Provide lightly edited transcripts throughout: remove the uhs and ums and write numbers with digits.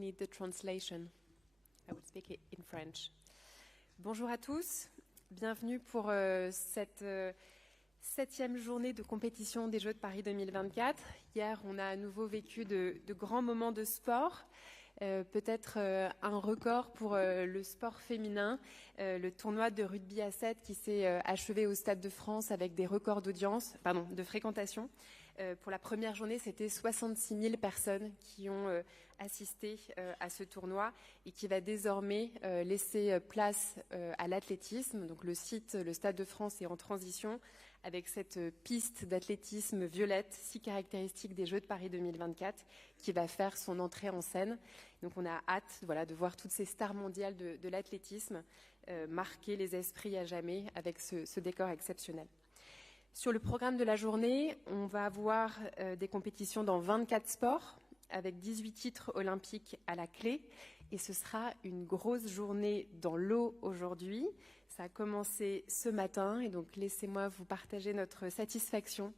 need the translation. I will speak it in French. Bonjour à tous, bienvenue pour cette 7e journée de compétition des Jeux de Paris 2024. Hier, on a à nouveau vécu de grands moments de sport. Peut-être un record pour le sport féminin, le tournoi de rugby à 7 qui s'est achevé au Stade de France avec des records de fréquentation. Pour la première journée, c'était 66 000 personnes qui ont assisté à ce tournoi et qui va désormais laisser place à l'athlétisme. Donc le Stade de France est en transition avec cette piste d'athlétisme violette, si caractéristique des Jeux de Paris 2024, qui va faire son entrée en scène. Donc on a hâte de voir toutes ces stars mondiales de l'athlétisme marquer les esprits à jamais avec ce décor exceptionnel. Sur le programme de la journée, on va avoir des compétitions dans 24 sports avec 18 titres olympiques à la clé. Et ce sera une grosse journée dans l'eau aujourd'hui. Ça a commencé ce matin et donc laissez-moi vous partager notre satisfaction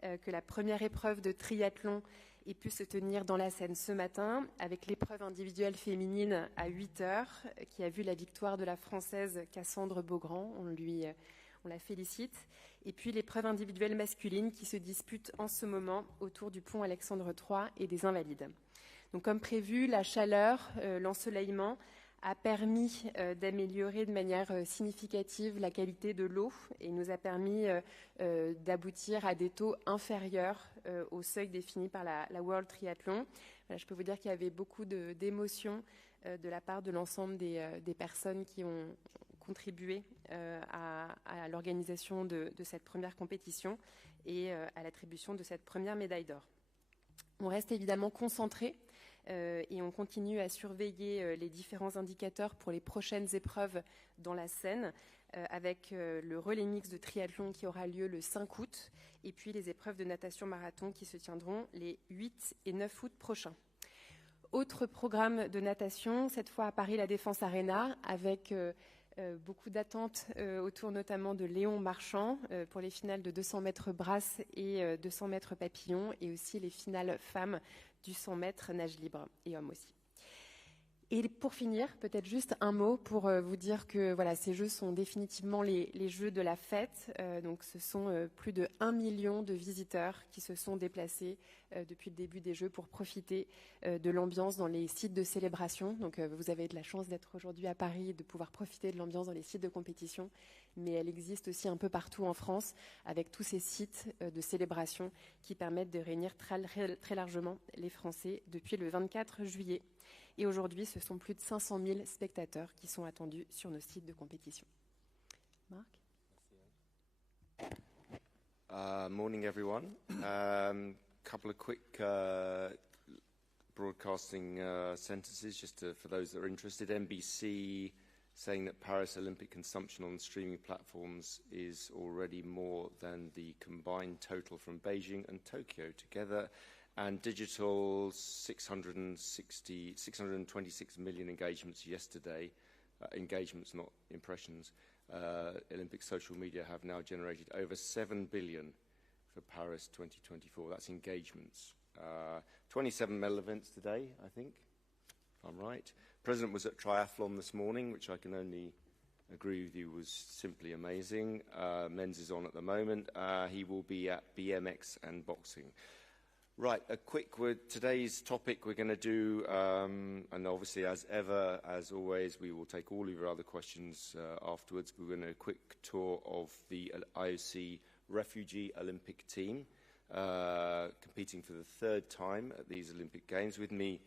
que la première épreuve de triathlon ait pu se tenir dans la Seine ce matin avec l'épreuve individuelle féminine à 8h qui a vu la victoire de la Française Cassandre Beaugrand. On la félicite. Et puis l'épreuve individuelle masculine qui se dispute en ce moment autour du pont Alexandre III et des Invalides. Donc comme prévu, la chaleur, l'ensoleillement a permis d'améliorer de manière significative la qualité de l'eau et nous a permis d'aboutir à des taux inférieurs au seuil défini par la World Triathlon. Voilà, je peux vous dire qu'il y avait beaucoup d'émotions de la part de l'ensemble des personnes qui ont contribué à l'organisation de cette première compétition et à l'attribution de cette première médaille d'or. On reste évidemment concentré et on continue à surveiller les différents indicateurs pour les prochaines épreuves dans la Seine avec le relais mix de triathlon qui aura lieu le 5 août et puis les épreuves de natation marathon qui se tiendront les 8 et 9 août prochains. Autre programme de natation, cette fois à Paris La Défense Arena avec beaucoup d'attentes autour notamment de Léon Marchand pour les finales de 200 mètres brasse et 200 mètres papillon et aussi les finales femmes du 100 mètres nage libre et hommes aussi. Et pour finir, peut-être juste un mot pour vous dire que voilà, ces jeux sont définitivement les jeux de la fête. Donc ce sont plus de 1 million de visiteurs qui se sont déplacés depuis le début des jeux pour profiter de l'ambiance dans les sites de célébration. Donc vous avez de la chance d'être aujourd'hui à Paris et de pouvoir profiter de l'ambiance dans les sites de compétition. Mais elle existe aussi un peu partout en France avec tous ces sites de célébration qui permettent de réunir très largement les Français depuis le 24 juillet. Et aujourd'hui, ce sont plus de 500 000 spectateurs qui sont attendus sur nos sites de compétition. Marc? Morning, everyone. Couple of quick broadcasting sentences just for those that are interested. NBC saying that Paris Olympic consumption on streaming platforms is already more than the combined total from Beijing and Tokyo together. And digital, 626 million engagements yesterday. Engagements, not impressions. Olympic social media have now generated over 7 billion for Paris 2024. That's engagements. 27 medal events today, I think, if I'm right. President was at triathlon this morning, which I can only agree with you was simply amazing. Men's is on at the moment. He will be at BMX and boxing. Right, a quick word. Today's topic we're going to do, and obviously as ever, as always, we will take all of your other questions afterwards. We're going to do a quick tour of the IOC Refugee Olympic team, competing for the 3rd time at these Olympic Games. With me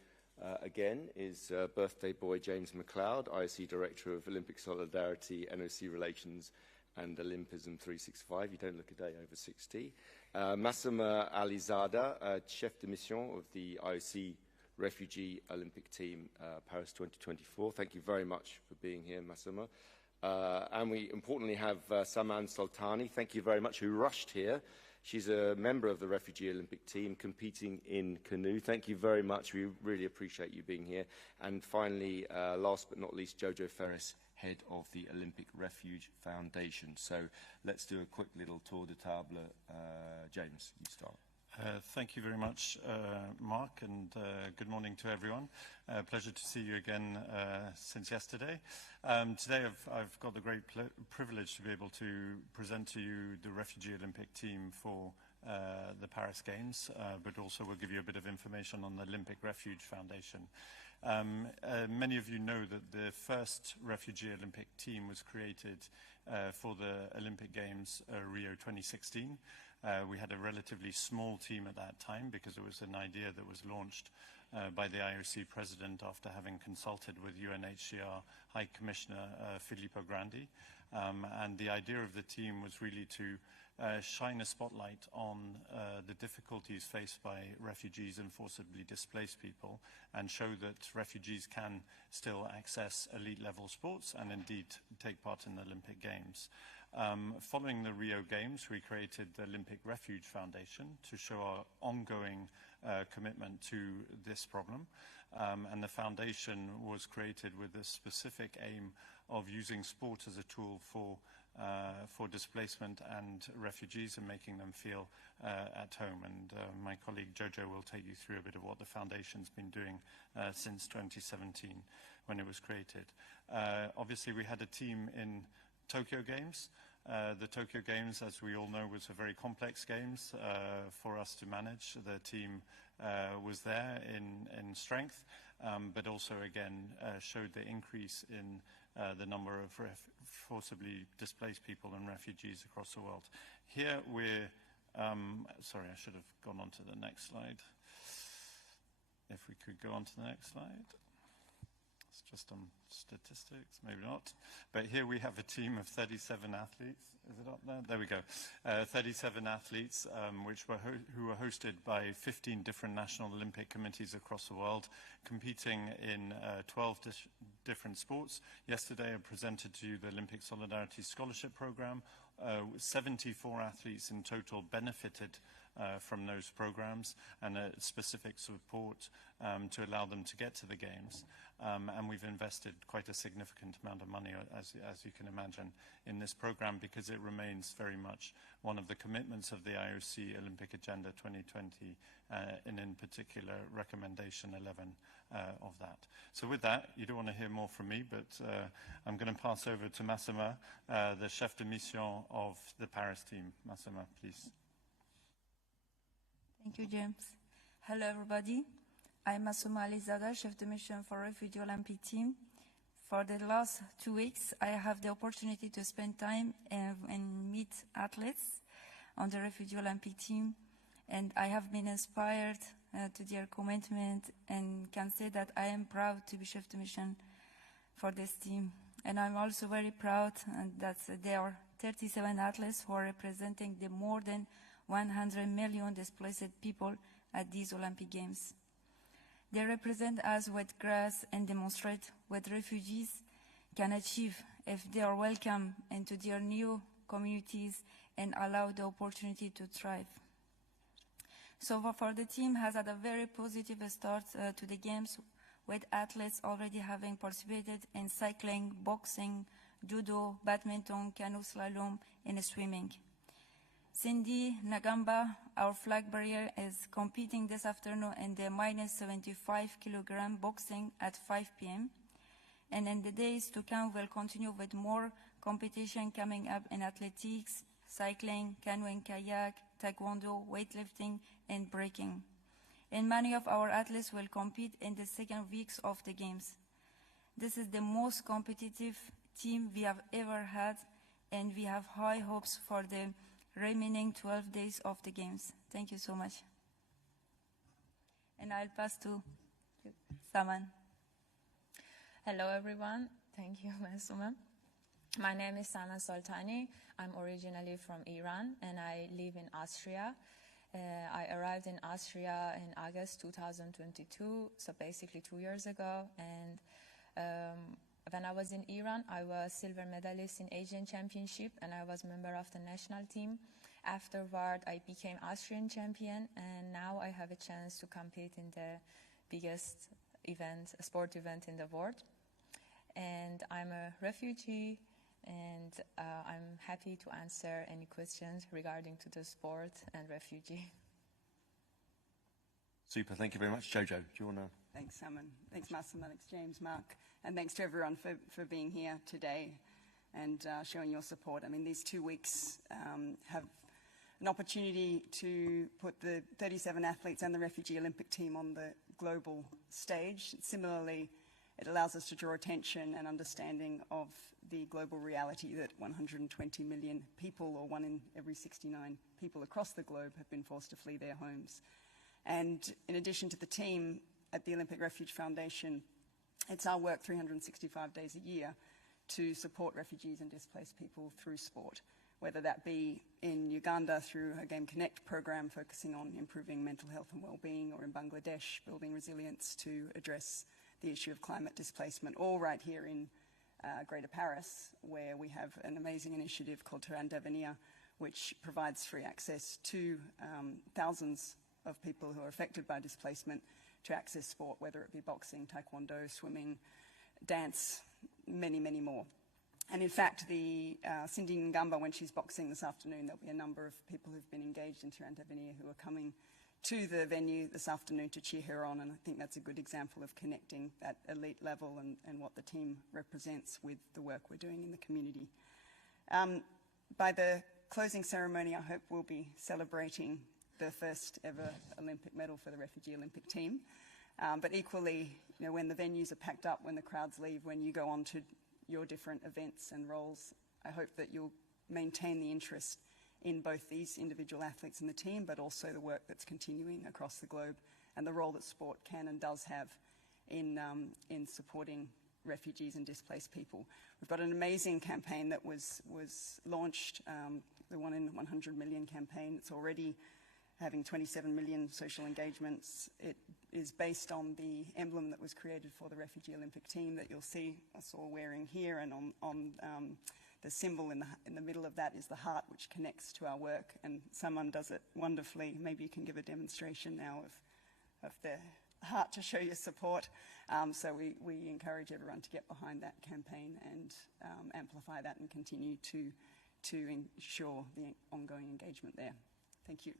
again is birthday boy James McLeod, IOC Director of Olympic Solidarity, NOC Relations and Olympism 365. You don't look a day over 60. Massima Alizada, Chef de Mission of the IOC Refugee Olympic Team, Paris 2024. Thank you very much for being here, Massima. And we importantly have Saman Soltani, thank you very much, who rushed here. She's a member of the Refugee Olympic team competing in canoe. Thank you very much. We really appreciate you being here. And finally, last but not least, Jojo Ferris, head of the Olympic Refuge Foundation. So let's do a quick little tour de table. James, you start. Thank you very much, Mark, and good morning to everyone. Pleasure to see you again since yesterday. Today I've got the great privilege to be able to present to you the Refugee Olympic team for the Paris Games, but also we'll give you a bit of information on the Olympic Refuge Foundation. Many of you know that the first Refugee Olympic team was created for the Olympic Games Rio 2016. We had a relatively small team at that time because it was an idea that was launched by the IOC president after having consulted with UNHCR High Commissioner Filippo Grandi. And the idea of the team was really to shine a spotlight on the difficulties faced by refugees and forcibly displaced people, and show that refugees can still access elite level sports and indeed take part in the Olympic Games. Following the Rio Games, we created the Olympic Refuge Foundation to show our ongoing commitment to this problem. And the foundation was created with the specific aim of using sport as a tool for displacement and refugees and making them feel at home. And my colleague Jojo will take you through a bit of what the foundation's been doing since 2017 when it was created. Obviously, we had a team in Tokyo Games. The Tokyo Games, as we all know, was a very complex games for us to manage. The team was there in strength, but also again showed the increase in the number of forcibly displaced people and refugees across the world. Here we're, sorry, I should have gone on to the next slide. If we could go on to the next slide. It's just on statistics, maybe not. But here we have a team of 37 athletes. Is it up there? There we go. 37 athletes who were hosted by 15 different national Olympic committees across the world, competing in 12 different sports. Yesterday I presented to you the Olympic Solidarity Scholarship Program. 74 athletes in total benefited from those programs and a specific support to allow them to get to the Games. And we've invested quite a significant amount of money, as you can imagine, in this program because it remains very much one of the commitments of the IOC Olympic Agenda 2020, and in particular Recommendation 11 of that. So with that, you don't want to hear more from me, but I'm going to pass over to Massima, the chef de mission of the Paris team. Massima, please. Thank you, James. Hello, everybody. I'm Massima Alizada, chef de mission for Refugee Olympic team. For the last 2 weeks, I have the opportunity to spend time and meet athletes on the Refugee Olympic team, and I have been inspired to their commitment and can say that I am proud to be chef de mission for this team. And I'm also very proud that there are 37 athletes who are representing the more than 100 million displaced people at these Olympic Games. They represent us with grace and demonstrate what refugees can achieve if they are welcome into their new communities and allowed the opportunity to thrive. So far, the team has had a very positive start to the Games, with athletes already having participated in cycling, boxing, judo, badminton, canoe slalom, and swimming. Cindy Nagamba, our flag bearer, is competing this afternoon in the minus 75 kilogram boxing at 5 p.m. And in the days to come, we'll continue with more competition coming up in athletics, cycling, canoeing, kayak, taekwondo, weightlifting, and breaking. And many of our athletes will compete in the second weeks of the Games. This is the most competitive team we have ever had, and we have high hopes for the remaining 12 days of the Games. Thank you so much. And I'll pass to Saman. Hello, everyone. Thank you, Masuma. My name is Saman Soltani. I'm originally from Iran, and I live in Austria. I arrived in Austria in August 2022, so basically 2 years ago. And when I was in Iran, I was silver medalist in Asian Championship, and I was member of the national team. Afterward, I became Austrian champion, and now I have a chance to compete in the biggest event, sport event in the world. And I'm a refugee, and I'm happy to answer any questions regarding to the sport and refugee. Super, thank you very much. Jojo, do you want to? Thanks, Simon. Thanks, Massimo. Thanks, James, Mark. And thanks to everyone for being here today and showing your support. I mean, these 2 weeks have an opportunity to put the 37 athletes and the Refugee Olympic team on the global stage. Similarly, it allows us to draw attention and understanding of the global reality that 120 million people, or 1 in every 69 people across the globe, have been forced to flee their homes. And in addition to the team at the Olympic Refuge Foundation, it's our work 365 days a year to support refugees and displaced people through sport, whether that be in Uganda through a Game Connect program focusing on improving mental health and well-being, or in Bangladesh building resilience to address the issue of climate displacement, or right here in Greater Paris, where we have an amazing initiative called Terrain d'Avenir, which provides free access to thousands of people who are affected by displacement to access sport, whether it be boxing, taekwondo, swimming, dance, many, many more. And in fact, the Cindy Ngamba, when she's boxing this afternoon, there'll be a number of people who've been engaged in Terrain d'Avenir who are coming to the venue this afternoon to cheer her on, and I think that's a good example of connecting that elite level and what the team represents with the work we're doing in the community. By the closing ceremony, I hope we'll be celebrating the first ever Olympic medal for the Refugee Olympic team. But equally, you know, when the venues are packed up, when the crowds leave, when you go on to your different events and roles, I hope that you'll maintain the interest in both these individual athletes and the team, but also the work that's continuing across the globe and the role that sport can and does have in supporting refugees and displaced people. We've got an amazing campaign that was launched, the 1 in 100 million campaign. It's already having 27 million social engagements. It is based on the emblem that was created for the Refugee Olympic team that you'll see us all wearing here, and on the symbol in the middle of that is the heart, which connects to our work, and someone does it wonderfully. Maybe you can give a demonstration now of the heart to show your support. So we encourage everyone to get behind that campaign and amplify that and continue to ensure the ongoing engagement there. Thank you.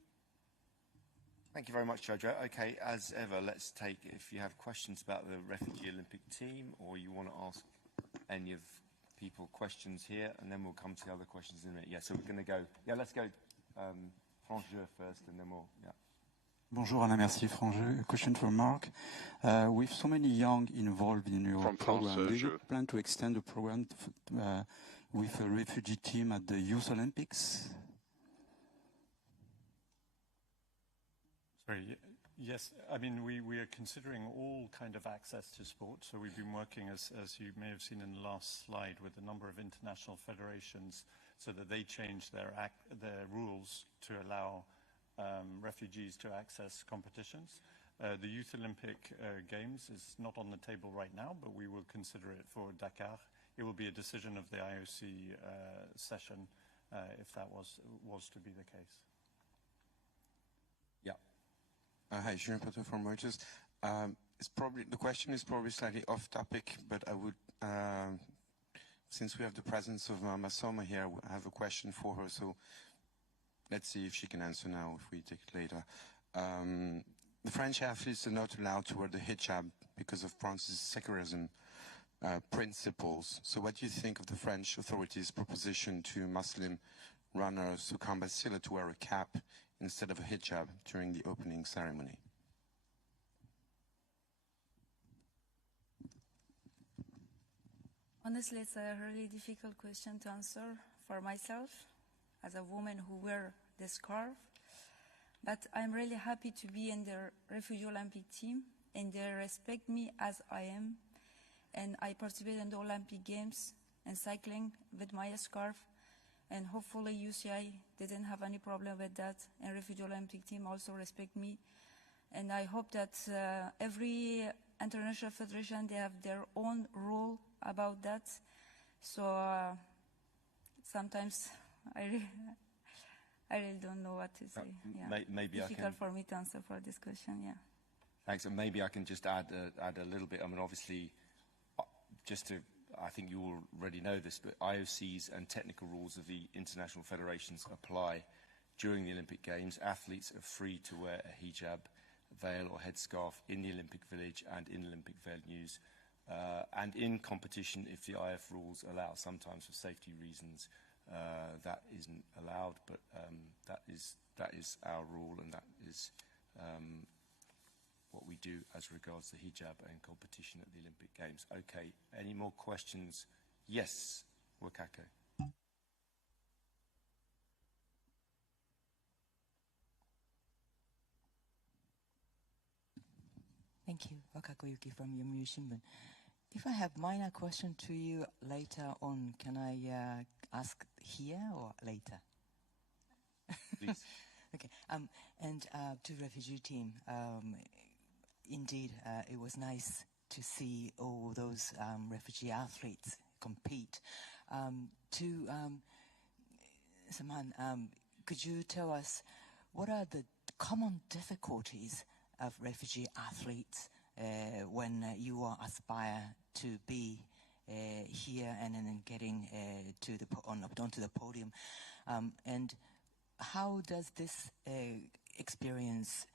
Thank you very much, Jojo. Okay, as ever, let's take, if you have questions about the Refugee Olympic team, or you want to ask any of people questions here, and then we'll come to the other questions in a minute. Yeah, so we're going to go, let's go Frangeux first, and then we'll, Bonjour, Alain Mercier, Frangeux. A question for Mark. With so many young involved in your program, do you plan to extend the program with a refugee team at the Youth Olympics? Sorry, yes. I mean, we are considering all kind of access to sport. So we've been working, as you may have seen in the last slide, with a number of international federations so that they change their rules to allow refugees to access competitions. The Youth Olympic Games is not on the table right now, but we will consider it for Dakar. It will be a decision of the IOC session if that was to be the case. Hi, Julien Potter from Reuters. The question is probably slightly off topic, but I would, since we have the presence of Masoma here, I have a question for her. So let's see if she can answer now, if we take it later. The French athletes are not allowed to wear the hijab because of France's secularism principles. So what do you think of the French authorities' proposition to Muslim runners who come by Silla to wear a cap instead of a hijab during the opening ceremony? Honestly, it's a really difficult question to answer for myself as a woman who wear the scarf. But I'm really happy to be in the Refugee Olympic team, and they respect me as I am. And I participate in the Olympic Games and cycling with my scarf. And hopefully UCI didn't have any problem with that, and Refugee Olympic team also respect me. And I hope that every international federation, they have their own rule about that. So sometimes I really don't know what to say. Maybe difficult for me to answer for this question. Yeah. Thanks, and maybe I can just add a little bit. I mean, obviously, I think you already know this, but IOCs and technical rules of the international federations apply during the Olympic Games. Athletes are free to wear a hijab. veil or headscarf in the Olympic Village and in Olympic venues, and in competition if the IF rules allow. Sometimes for safety reasons that isn't allowed, but that is our rule, and that is what we do as regards the hijab and competition at the Olympic Games. Okay, any more questions? Yes, Wakako. Thank you, Wakako Yuki from Yomiuri Shimbun. If I have minor question to you later on, can I ask here or later? Please. Okay. And to refugee team, indeed, it was nice to see all those refugee athletes compete. Saman, could you tell us what are the common difficulties of refugee athletes when you aspire to be here and then getting onto the podium, and how does this experience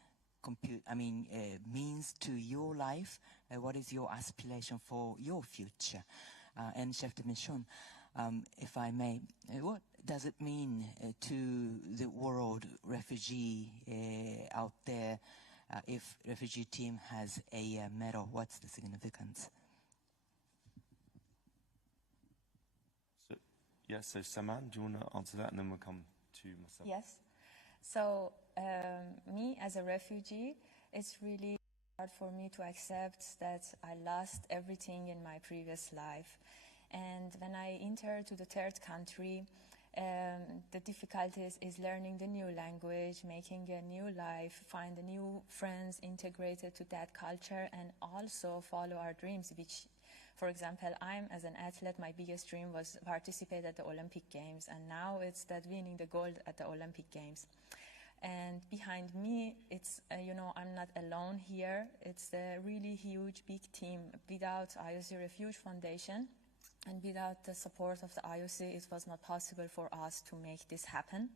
means to your life? What is your aspiration for your future? And chef de mission, if I may, what does it mean to the world refugee out there? If refugee team has a medal, what's the significance? So Saman, do you want to answer that, and then we'll come to myself? Yes. So me as a refugee, it's really hard for me to accept that I lost everything in my previous life. And when I enter to the third country, the difficulties is learning the new language, making a new life, find the new friends integrated to that culture, and also follow our dreams, which, for example, I'm as an athlete, my biggest dream was participate at the Olympic Games, and now it's that winning the gold at the Olympic Games. And behind me, it's, I'm not alone here. It's a really huge, big team. Without IOC Refugee Foundation, and without the support of the IOC, it was not possible for us to make this happen.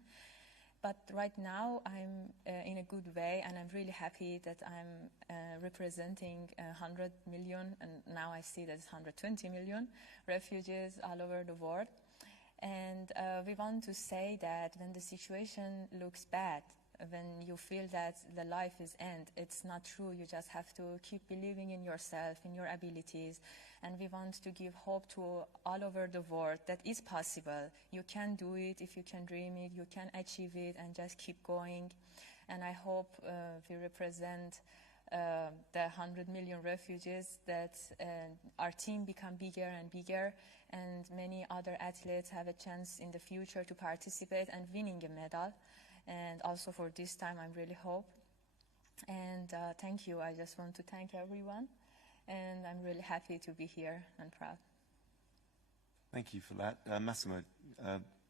But right now, I'm in a good way, and I'm really happy that I'm representing 100 million, and now I see that it's 120 million refugees all over the world. And we want to say that when the situation looks bad, when you feel that the life is end, it's not true. You just have to keep believing in yourself, in your abilities. And we want to give hope to all over the world that it's possible. You can do it. If you can dream it, you can achieve it, and just keep going. And I hope we represent the 100 million refugees, that our team become bigger and bigger, and many other athletes have a chance in the future to participate and winning a medal. And also for this time, I really hope. And thank you. I just want to thank everyone. And I'm really happy to be here and proud. Thank you for that. Massimo,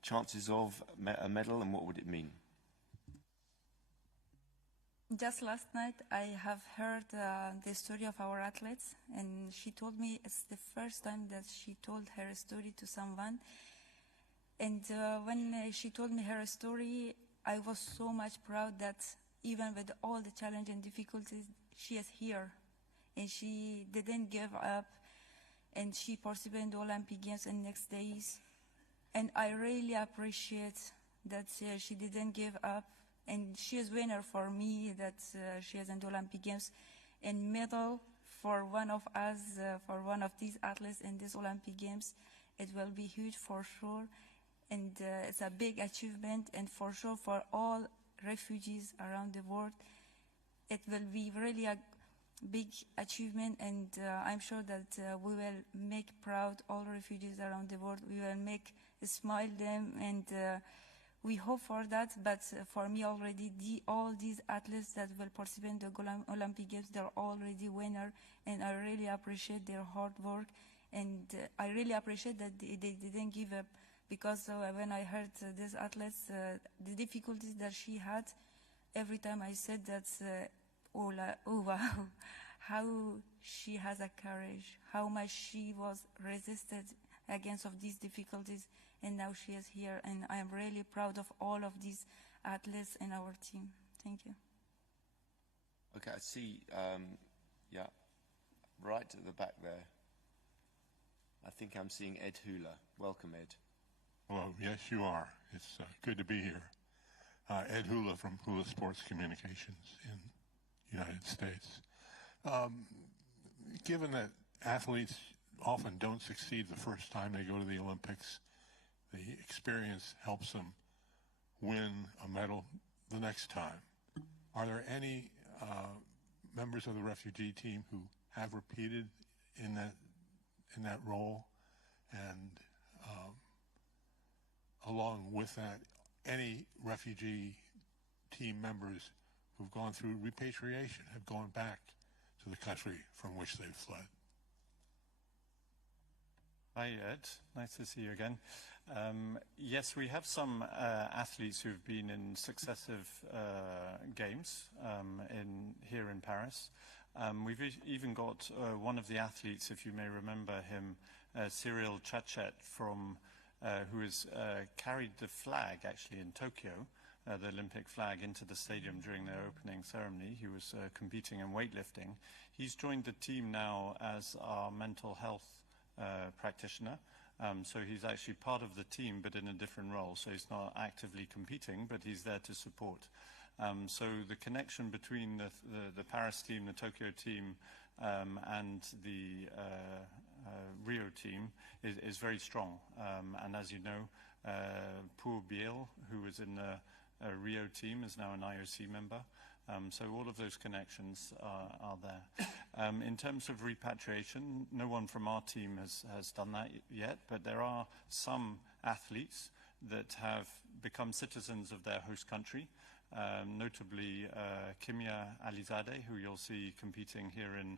chances of a medal, and what would it mean? Just last night, I have heard the story of our athletes, and she told me it's the first time that she told her story to someone. And when she told me her story, I was so much proud that even with all the challenge and difficulties, she is here. And she didn't give up, and she participated in the Olympic Games in next days. And I really appreciate that she didn't give up. And she is winner for me, that she is in the Olympic Games, and medal for one of us, for one of these athletes in these Olympic Games. It will be huge for sure, and it's a big achievement, and for sure for all refugees around the world, it will be really a big achievement, and I'm sure that we will make proud all refugees around the world. We will make smile them, and we hope for that. But for me already, all these athletes that will participate in the Olympic Games, they're already winner, and I really appreciate their hard work, and I really appreciate that they didn't give up, because when I heard these athletes, the difficulties that she had, every time I said that, oh wow, how she has a courage, how much she was resisted against of these difficulties, and now she is here, and I am really proud of all of these athletes in our team. Thank you. Okay, I see, yeah, right at the back there. I think I'm seeing Ed Hula. Welcome, Ed. Well, yes, you are. It's good to be here. Ed Hula from Hula Sports Communications in the United States. Given that athletes often don't succeed the first time they go to the Olympics, the experience helps them win a medal the next time. Are there any members of the refugee team who have repeated in that role? And along with that, any refugee team members who've gone through repatriation, have gone back to the country from which they've fled? Hi, Ed. Nice to see you again. Yes, we have some athletes who've been in successive games here in Paris. We've even got one of the athletes, if you may remember him, Cyril Chachet, who has carried the flag actually in Tokyo, the Olympic flag, into the stadium during their opening ceremony. He was competing in weightlifting. He's joined the team now as our mental health practitioner. So he's actually part of the team, but in a different role. So he's not actively competing, but he's there to support. So the connection between the Paris team, the Tokyo team, and the Rio team is very strong. And as you know, Pour Biel, who was in the Rio team, is now an IOC member. So all of those connections are there. In terms of repatriation, no one from our team has done that yet, but there are some athletes that have become citizens of their host country, notably Kimia Alizadeh, who you'll see competing here in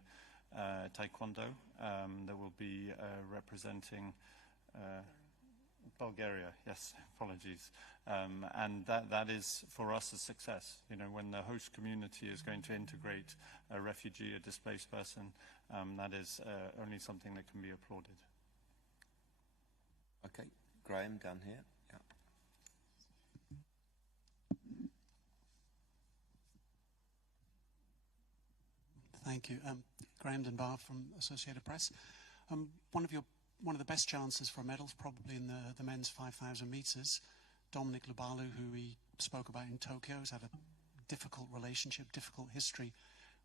Taekwondo, that will be representing Bulgaria, yes, apologies. And that is, for us, a success. You know, when the host community is going to integrate a refugee, a displaced person, that is only something that can be applauded. Okay, Graham down here. Yeah. Thank you. Graham Dunbar from Associated Press. One of the best chances for medals probably in the men's 5,000 meters. Dominic Lubalu, who we spoke about in Tokyo, has had a difficult relationship, difficult history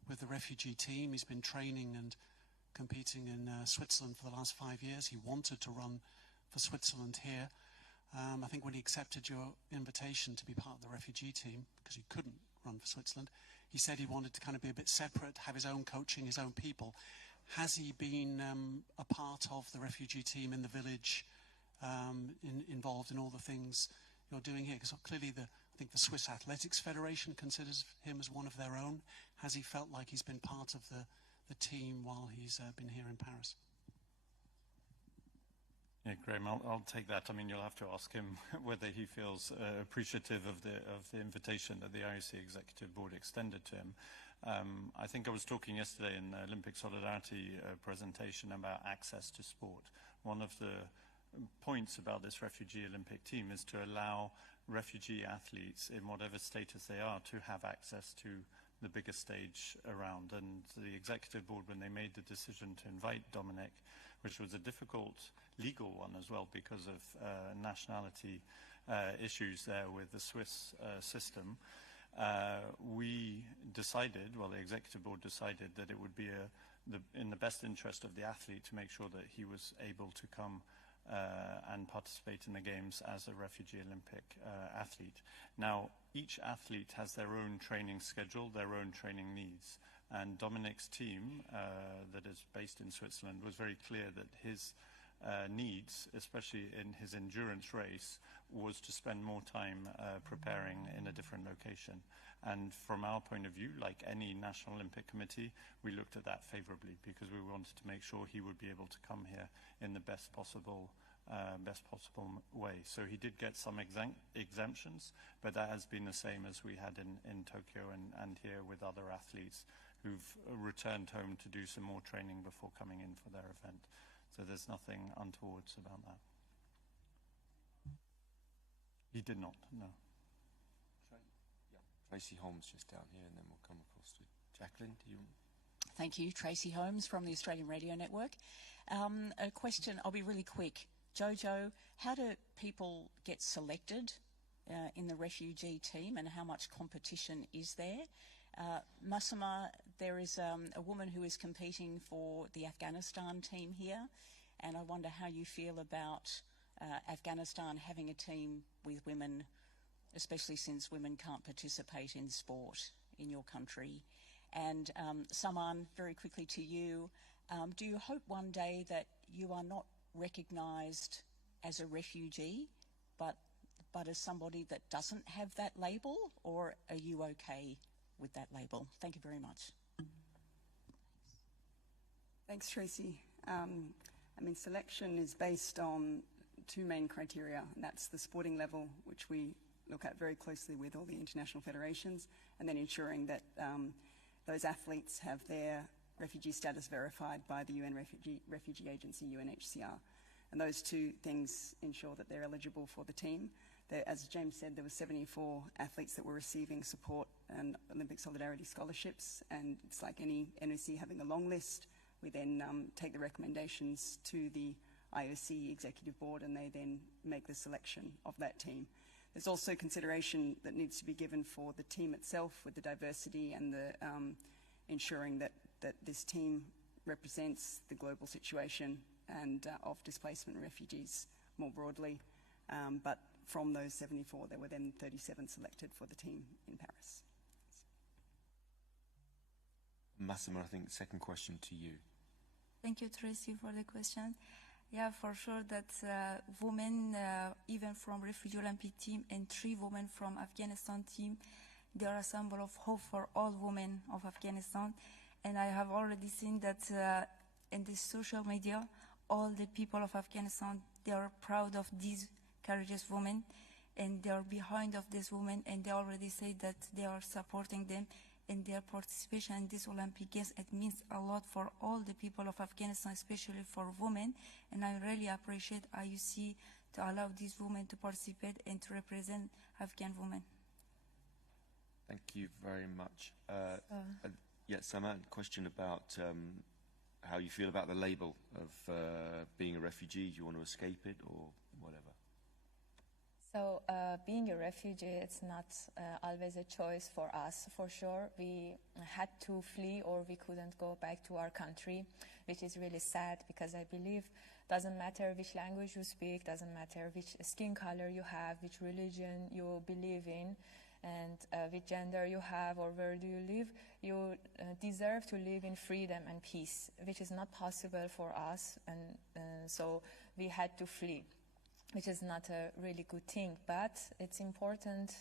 with the refugee team. He's been training and competing in Switzerland for the last 5 years. He wanted to run for Switzerland here. I think when he accepted your invitation to be part of the refugee team, because he couldn't run for Switzerland, he said he wanted to kind of be a bit separate, have his own coaching, his own people. Has he been a part of the refugee team in the village, involved in all the things you're doing here? Because clearly I think the Swiss Athletics Federation considers him as one of their own. Has he felt like he's been part of the team while he's been here in Paris? Yeah, Graham, I'll take that. I mean, you'll have to ask him whether he feels appreciative of the invitation that the IOC Executive Board extended to him. I think I was talking yesterday in the Olympic Solidarity presentation about access to sport. One of the points about this refugee Olympic team is to allow refugee athletes, in whatever status they are, to have access to the biggest stage around. And the Executive Board, when they made the decision to invite Dominic, which was a difficult legal one as well because of nationality issues there with the Swiss system, we decided, well, the Executive Board decided that it would be in the best interest of the athlete to make sure that he was able to come and participate in the Games as a refugee Olympic athlete. Now, each athlete has their own training schedule, their own training needs. And Dominic's team, that is based in Switzerland, was very clear that his needs, especially in his endurance race, was to spend more time preparing in a different location. And from our point of view, like any National Olympic Committee, we looked at that favorably because we wanted to make sure he would be able to come here in the best possible way. So he did get some exemptions, but that has been the same as we had in Tokyo and here with other athletes who've returned home to do some more training before coming in for their event. So there's nothing untowards about that. He did not, no. Tracy Holmes just down here, and then we'll come across to Jacqueline, do you? Thank you. Tracy Holmes from the Australian Radio Network. A question, I'll be really quick. Jojo, how do people get selected in the refugee team, and how much competition is there? Masuma, there is a woman who is competing for the Afghanistan team here, and I wonder how you feel about Afghanistan having a team with women, especially since women can't participate in sport in your country. And Saman, very quickly to you, do you hope one day that you are not recognised as a refugee, but as somebody that doesn't have that label, or are you okay with that label? Thank you very much. Thanks, Tracy. I mean, selection is based on two main criteria, and that's the sporting level, which we look at very closely with all the international federations, and then ensuring that those athletes have their refugee status verified by the UN Refugee Agency, UNHCR. And those two things ensure that they're eligible for the team. As James said, there were 74 athletes that were receiving support and Olympic Solidarity scholarships, and it's like any NOC having a long list. We then take the recommendations to the IOC Executive Board, and they then make the selection of that team. There's also consideration that needs to be given for the team itself, with the diversity and the ensuring that this team represents the global situation and of displacement refugees more broadly. But from those 74, there were then 37 selected for the team in Paris. Massimo, I think second question to you. Thank you, Tracy, for the question. Yeah, for sure that women, even from Refugee Olympic team, and 3 women from Afghanistan team, they are a symbol of hope for all women of Afghanistan. And I have already seen that in the social media, all the people of Afghanistan, they are proud of these courageous women, and they are behind of these women, and they already say that they are supporting them in their participation in this Olympic Games. It means a lot for all the people of Afghanistan, especially for women, and I really appreciate IOC to allow these women to participate and to represent Afghan women. Thank you very much. Yeah, Saman, question about how you feel about the label of being a refugee. Do you want to escape it or whatever? So being a refugee, it's not always a choice for us. For sure, we had to flee, or we couldn't go back to our country, which is really sad, because I believe doesn't matter which language you speak, doesn't matter which skin color you have, which religion you believe in, and which gender you have, or where do you live, you deserve to live in freedom and peace, which is not possible for us, and so we had to flee, which is not a really good thing. But it's important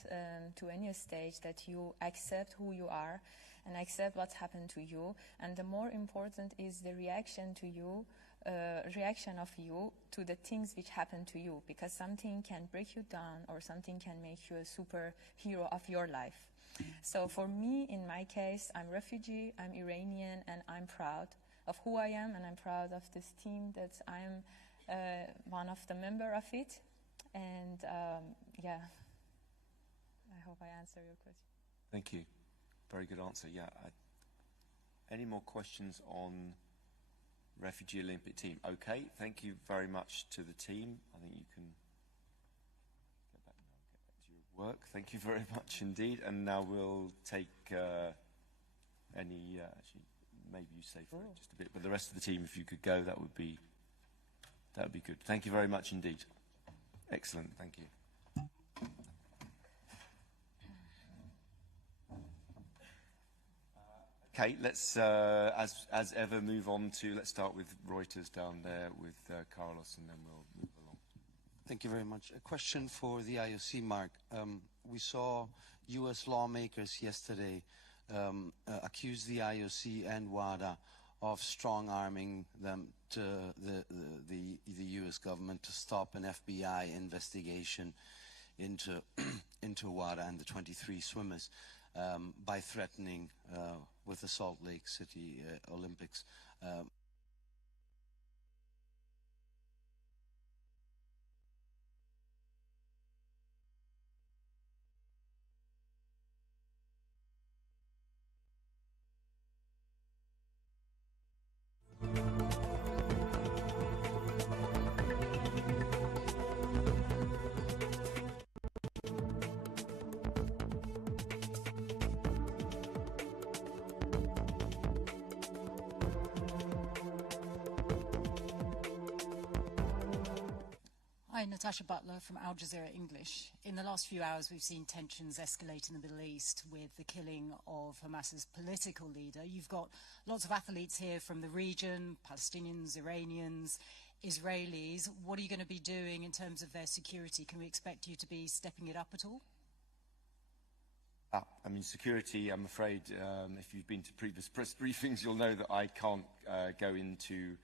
to any stage that you accept who you are and accept what's happened to you. And the more important is the reaction to you, reaction of you to the things which happen to you, because something can break you down or something can make you a superhero of your life. So for me, in my case, I'm refugee, I'm Iranian, and I'm proud of who I am, and I'm proud of this team that I'm one of the member of it, and yeah, I hope I answer your question. Thank you. Very good answer. Yeah. Any more questions on Refugee Olympic team? Okay. Thank you very much to the team. I think you can get back to your work. Thank you very much indeed. And now we'll take any. Actually, maybe you stay for just a bit, but the rest of the team, if you could go, that would be. That would be good. Thank you very much indeed. Excellent. Thank you. Okay, let's, as ever, move on to, let's start with Reuters down there with Carlos, and then we'll move along. Thank you very much. A question for the IOC, Mark. We saw U.S. lawmakers yesterday accuse the IOC and WADA of strong-arming them to the U.S. government to stop an FBI investigation into WADA and the 23 swimmers by threatening with the Salt Lake City Olympics. Hi, Natasha Butler from Al Jazeera English. In the last few hours, we've seen tensions escalate in the Middle East with the killing of Hamas's political leader. You've got lots of athletes here from the region, Palestinians, Iranians, Israelis. What are you going to be doing in terms of their security? Can we expect you to be stepping it up at all? I mean, security, I'm afraid, if you've been to previous press briefings, you'll know that I can't go into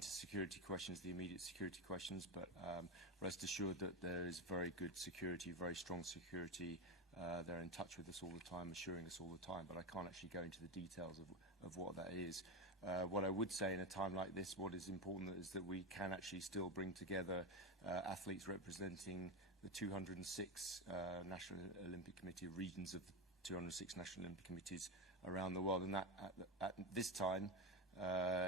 security questions, the immediate security questions, but rest assured that there is very good security, very strong security. They're in touch with us all the time, assuring us all the time, but I can't actually go into the details of what that is. What I would say in a time like this, what is important is that we can actually still bring together athletes representing the 206 National Olympic Committee regions of the 206 National Olympic Committees around the world, and that at this time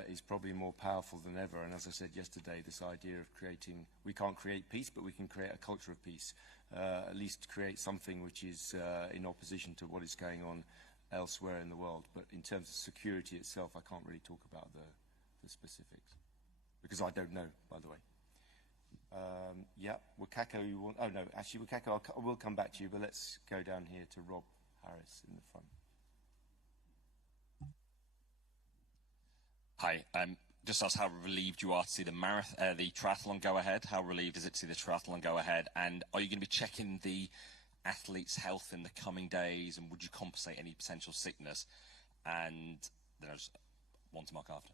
is probably more powerful than ever. And as I said yesterday, this idea of creating, we can't create peace, but we can create a culture of peace, at least create something which is in opposition to what is going on elsewhere in the world. But in terms of security itself, I can't really talk about the specifics, because I don't know, by the way. Yeah, Wakako, you want, oh no, actually Wakako, I will come back to you, but let's go down here to Rob Harris in the front. Hi, just ask how relieved you are to see the triathlon go ahead. How relieved is it to see the triathlon go ahead? And are you going to be checking the athletes' health in the coming days? And would you compensate any potential sickness? And then I just want to mark after.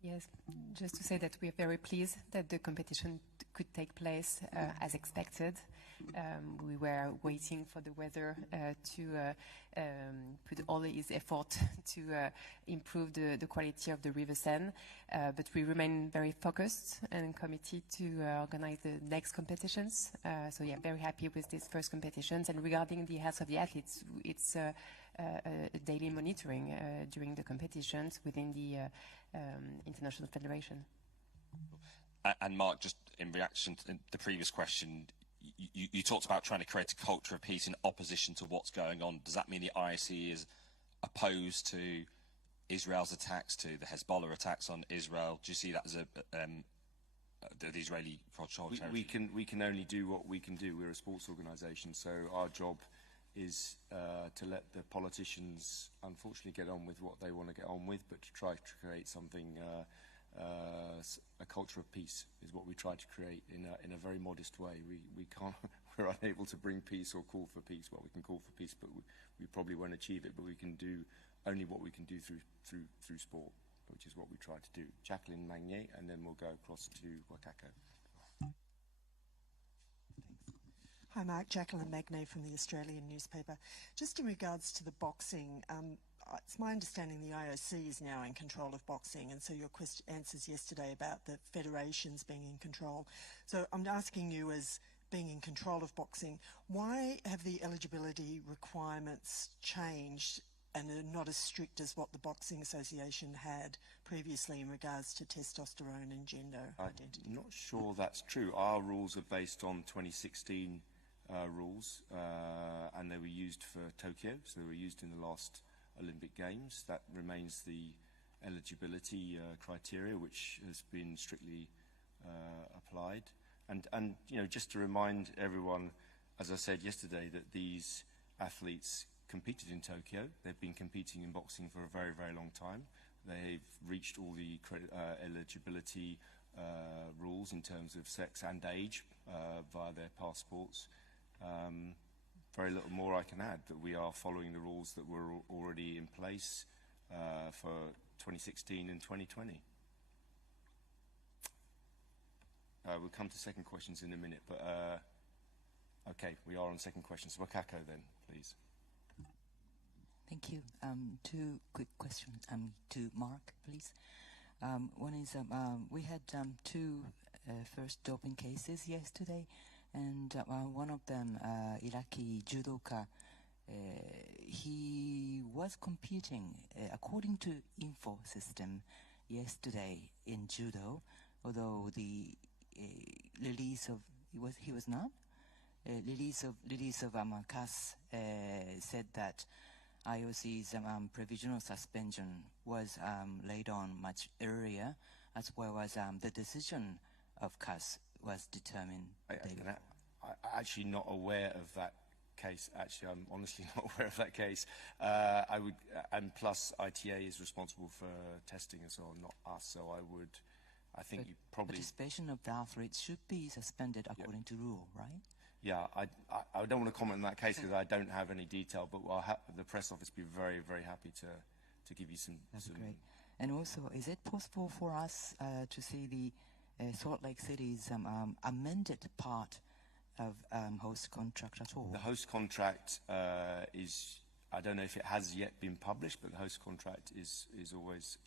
Yes, just to say that we are very pleased that the competition could take place as expected. We were waiting for the weather to put all his effort to improve the quality of the River Seine, but we remain very focused and committed to organize the next competitions. So yeah, very happy with these first competitions. And regarding the health of the athletes, it's a daily monitoring during the competitions within the International Federation. And Mark, just in reaction to the previous question, you talked about trying to create a culture of peace in opposition to what's going on. Does that mean the IOC is opposed to Israel's attacks, to the Hezbollah attacks on Israel? Do you see that as the Israeli controlled territory? We can only do what we can do. We're a sports organisation, so our job is to let the politicians unfortunately get on with what they want to get on with, but to try to create something, a culture of peace is what we try to create in a very modest way. We can't, we're unable to bring peace or call for peace. Well, we can call for peace, but we probably won't achieve it, but we can do only what we can do through sport, which is what we try to do. Jacqueline Magnier, and then we'll go across to Wakako. Hi Mark, Jacqueline Magnier from the Australian newspaper. Just in regards to the boxing, it's my understanding the IOC is now in control of boxing, and so your answers yesterday about the federations being in control. So I'm asking you, as being in control of boxing, why have the eligibility requirements changed and are not as strict as what the Boxing Association had previously in regards to testosterone and gender identity? I'm not sure that's true. Our rules are based on 2016 rules, and they were used for Tokyo, so they were used in the last Olympic Games. That remains the eligibility criteria, which has been strictly applied. And you know, just to remind everyone, as I said yesterday, that these athletes competed in Tokyo. They've been competing in boxing for a very, very long time. They've reached all the eligibility rules in terms of sex and age via their passports. Very little more I can add, that we are following the rules that were already in place for 2016 and 2020. We'll come to second questions in a minute, but okay, we are on second questions. Wakako then, please. Thank you. Two quick questions to Mark, please. One is we had two first doping cases yesterday, and one of them, Iraqi judoka, he was competing according to info system yesterday in judo, although the release of he was not release of CAS said that IOC's provisional suspension was laid on much earlier, as well as the decision of cuts was determined? I'm actually not aware of that case. Actually, I'm honestly not aware of that case. I would, and plus ITA is responsible for testing and so on, not us. So I think you probably... Participation of the athletes should be suspended according to rule, right? Yeah, I don't want to comment on that case because I don't have any detail, but the press office will be very, very happy to give you some... That's great. And also, is it possible for us to see the Salt Lake City's amended part of host contract at all? The host contract is, I don't know if it has yet been published, but the host contract is always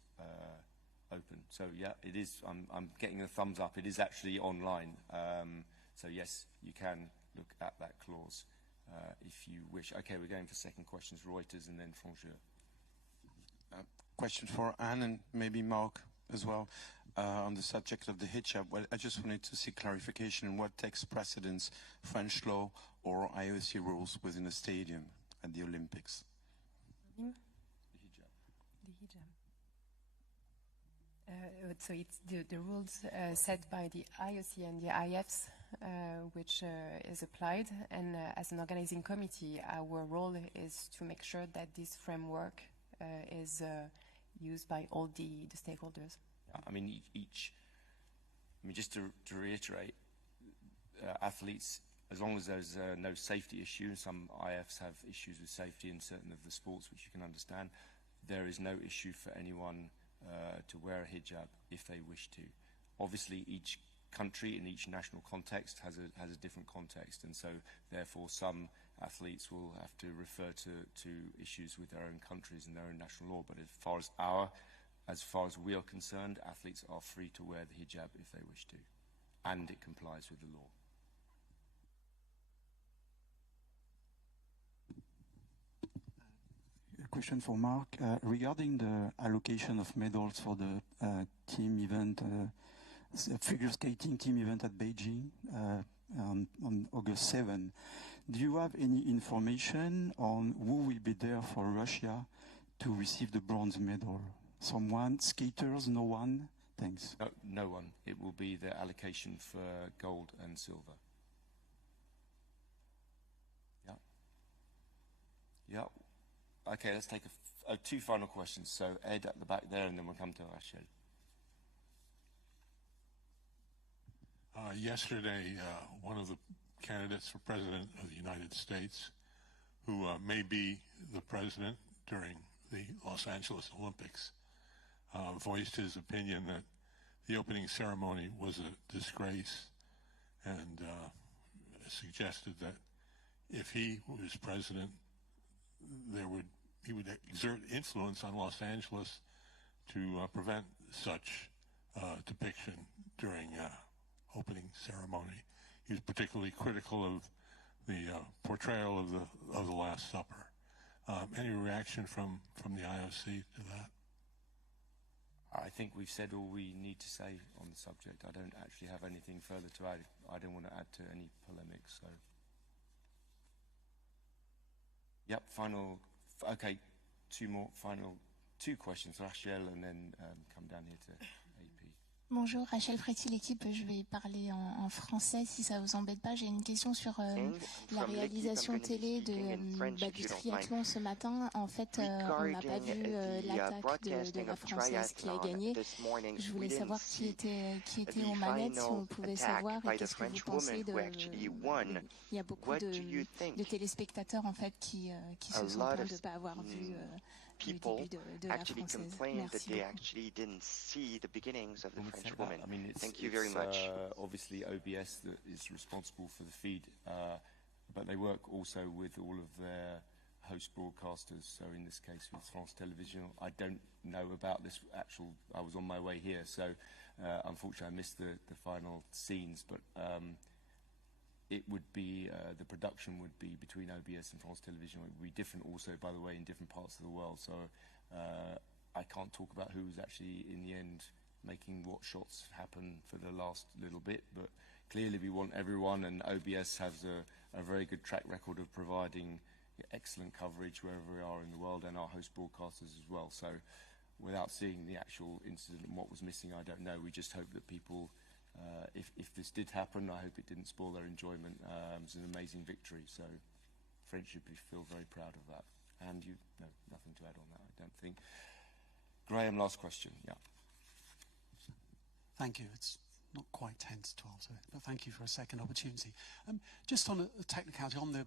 open. So yeah, it is. I'm getting a thumbs up. It is actually online. So yes, you can look at that clause if you wish. Okay, we're going for second questions, Reuters and then Francheur. Question for Anne and maybe Mark as well on the subject of the hijab. Well, I just wanted to see clarification on what takes precedence, French law or IOC rules within a stadium at the Olympics. The hijab. So it's the rules set by the IOC and the IFs which is applied, and as an organizing committee our role is to make sure that this framework is used by all the stakeholders. I mean, just to reiterate, athletes, as long as there's no safety issue, some IFs have issues with safety in certain of the sports, which you can understand, there is no issue for anyone to wear a hijab if they wish to. Obviously, each country in each national context has a different context, and so therefore some athletes will have to refer to issues with their own countries and their own national law. But as far as we are concerned, athletes are free to wear the hijab if they wish to, and it complies with the law. A question for Mark regarding the allocation of medals for the team event, figure skating team event at Beijing on August 7. Do you have any information on who will be there for Russia to receive the bronze medal? Someone? Skaters? No one? Thanks. No one. It will be the allocation for gold and silver. Yeah. Yeah. Okay, let's take two final questions. So Ed at the back there, and then we'll come to Rachel. Yesterday, one of the candidates for President of the United States, who may be the president during the Los Angeles Olympics, voiced his opinion that the opening ceremony was a disgrace, and suggested that if he was president, he would exert influence on Los Angeles to prevent such depiction during opening ceremony. He was particularly critical of the portrayal of the Last Supper. Any reaction from the IOC to that? I think we've said all we need to say on the subject. I don't actually have anything further to add. I don't want to add to any polemics. So, yep. Okay. Two questions, Rachel, and then come down here to AP. Bonjour, Rachel Fréty, l'équipe. Je vais parler en français si ça vous embête pas. J'ai une question sur la réalisation télé du triathlon ce matin. En fait, on n'a pas vu l'attaque de la Française qui a gagné. Je voulais savoir qui était aux manettes, si on pouvait savoir, et qu'est-ce que vous pensez Il y a beaucoup de téléspectateurs en fait qui se sont plaints de ne pas avoir vu people actually complained that they actually didn't see the beginnings of the French woman. I mean, Thank you very much. Obviously, OBS that is responsible for the feed, but they work also with all of their host broadcasters. So in this case, with France Télévisions, I don't know about this actual. I was on my way here, so unfortunately, I missed the final scenes. But it would be, the production would be between OBS and France Télévisions. It would be different also, by the way, in different parts of the world. So I can't talk about who's actually, in the end, making what shots happen for the last little bit. But clearly we want everyone, and OBS has a very good track record of providing excellent coverage wherever we are in the world, and our host broadcasters as well. So without seeing the actual incident and what was missing, I don't know. We just hope that people if this did happen, I hope it didn't spoil their enjoyment. It was an amazing victory, so French should feel very proud of that. And no, nothing to add on that, I don't think. Graham, last question. Yeah. Thank you. It's not quite 10 to 12, but thank you for a second opportunity. Just on a technicality, on the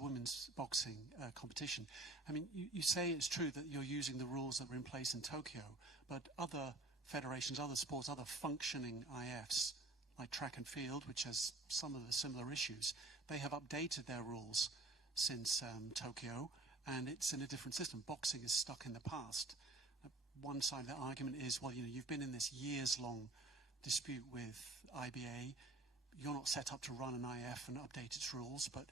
women's boxing competition, I mean, you say it's true that you're using the rules that were in place in Tokyo, but other federations, other sports, other functioning IFs, like track and field, which has some of the similar issues, they have updated their rules since Tokyo, and it's in a different system. Boxing is stuck in the past. One side of the argument is, well, you've been in this years-long dispute with IBA. You're not set up to run an IF and update its rules, but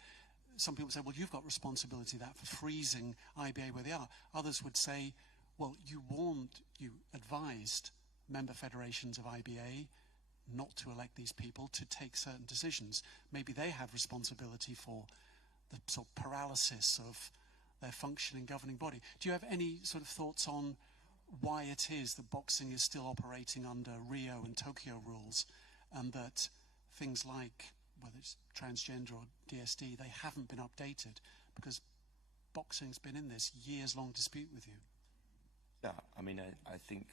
some people say, well, you've got responsibility for freezing IBA where they are. Others would say, well, you advised member federations of IBA not to elect these people to take certain decisions. Maybe they have responsibility for the sort of paralysis of their functioning governing body. Do you have any sort of thoughts on why it is that boxing is still operating under Rio and Tokyo rules, and that things like, whether it's transgender or DSD, they haven't been updated because boxing's been in this years-long dispute with you? Yeah, I mean, I think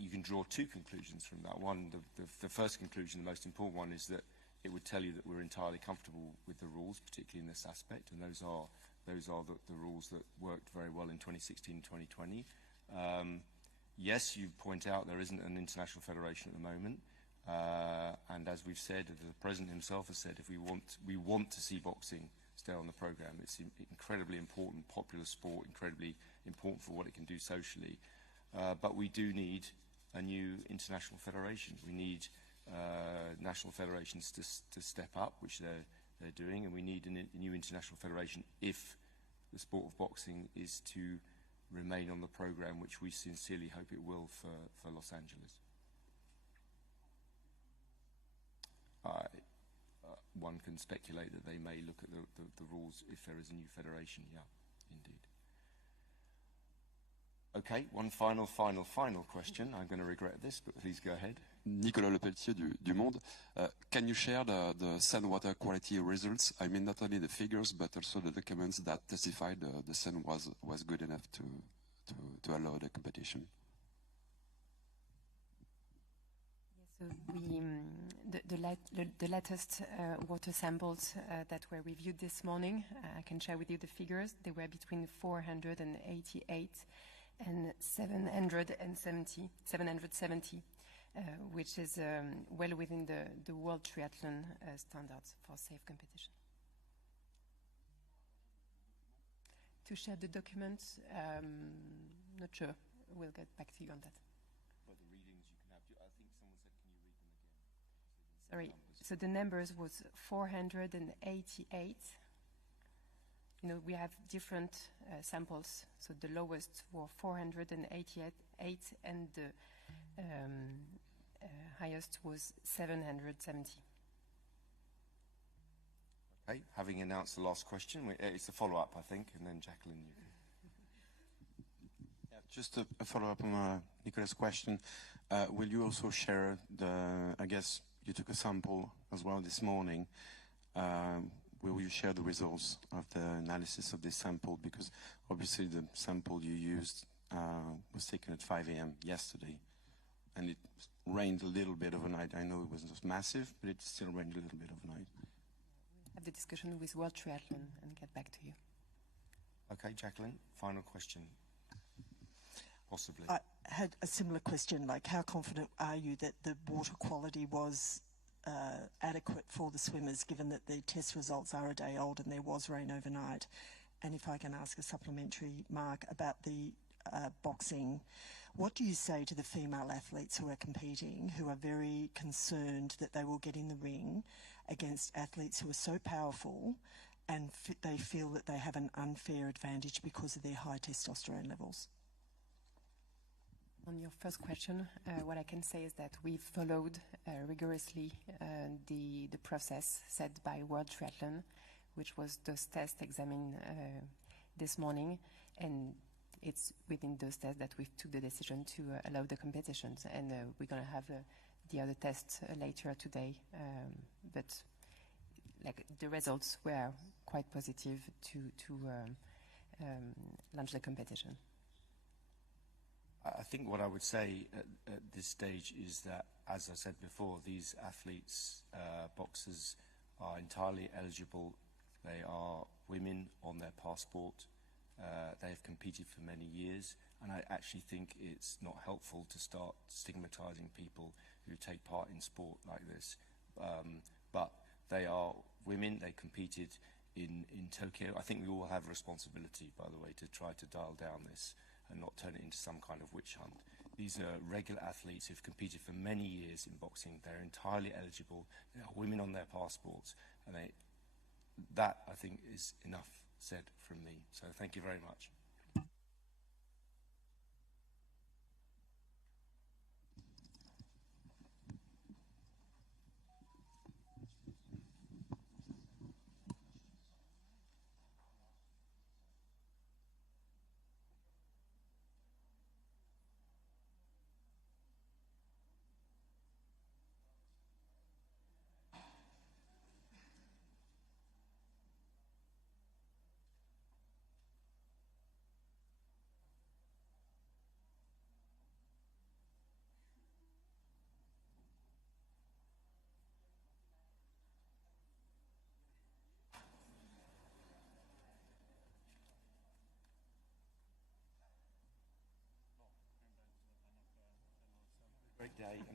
you can draw two conclusions from that. One, the first conclusion, the most important one, is that it would tell you that we're entirely comfortable with the rules, particularly in this aspect, and those are the rules that worked very well in 2016 and 2020. Yes, you point out there isn't an international federation at the moment, and as we've said, the President himself has said, if we want to see boxing stay on the programme. It's incredibly important, popular sport, incredibly important for what it can do socially. But we do need a new international federation. We need national federations to step up, which they're doing, and we need a new international federation if the sport of boxing is to remain on the programme, which we sincerely hope it will for Los Angeles. One can speculate that they may look at the rules if there is a new federation. Yeah, indeed. Okay, one final question. I'm going to regret this, but please go ahead. Nicolas Lepelletier du Monde. Can you share the sand water quality results? I mean, not only the figures, but also the documents that testified the sand was good enough to allow the competition? So the latest water samples that were reviewed this morning, I can share with you the figures. They were between 488 and 770, which is well within the World Triathlon standards for safe competition. To share the documents, not sure. We'll get back to you on that. But the readings you can have, I think someone said, can you read them again? Sorry, so the numbers was 488. You know, we have different samples. So the lowest were 488, and the highest was 770. Okay, having announced the last question, it's a follow-up, I think, and then Jacqueline, you can. Yeah, just a follow-up on Nicolas' question. Will you also share I guess you took a sample as well this morning. Will you share the results of the analysis of this sample? Because obviously the sample you used was taken at 5 a.m. yesterday, and it rained a little bit overnight. I know it wasn't massive, but it still rained a little bit overnight. Have the discussion with World Triathlon and get back to you. Okay, Jacqueline, final question. Possibly. I had a similar question, like how confident are you that the water quality was adequate for the swimmers, given that the test results are a day old and there was rain overnight? And if I can ask a supplementary, Mark, about the boxing, what do you say to the female athletes who are competing, who are very concerned that they will get in the ring against athletes who are so powerful and they feel that they have an unfair advantage because of their high testosterone levels? On your first question, what I can say is that we've followed rigorously the process set by World Triathlon, which was those tests examined this morning, and it's within those tests that we've took the decision to allow the competitions, and we're going to have the other tests later today. But like the results were quite positive to launch the competition. I think what I would say at this stage is that, as I said before, these athletes, boxers, are entirely eligible. They are women on their passport. They have competed for many years, and I actually think it's not helpful to start stigmatizing people who take part in sport like this. But they are women. They competed in Tokyo. I think we all have a responsibility, by the way, to try to dial down this and not turn it into some kind of witch hunt. These are regular athletes who've competed for many years in boxing. They're entirely eligible. They are women on their passports, and that, I think, is enough said from me. So thank you very much. Great day.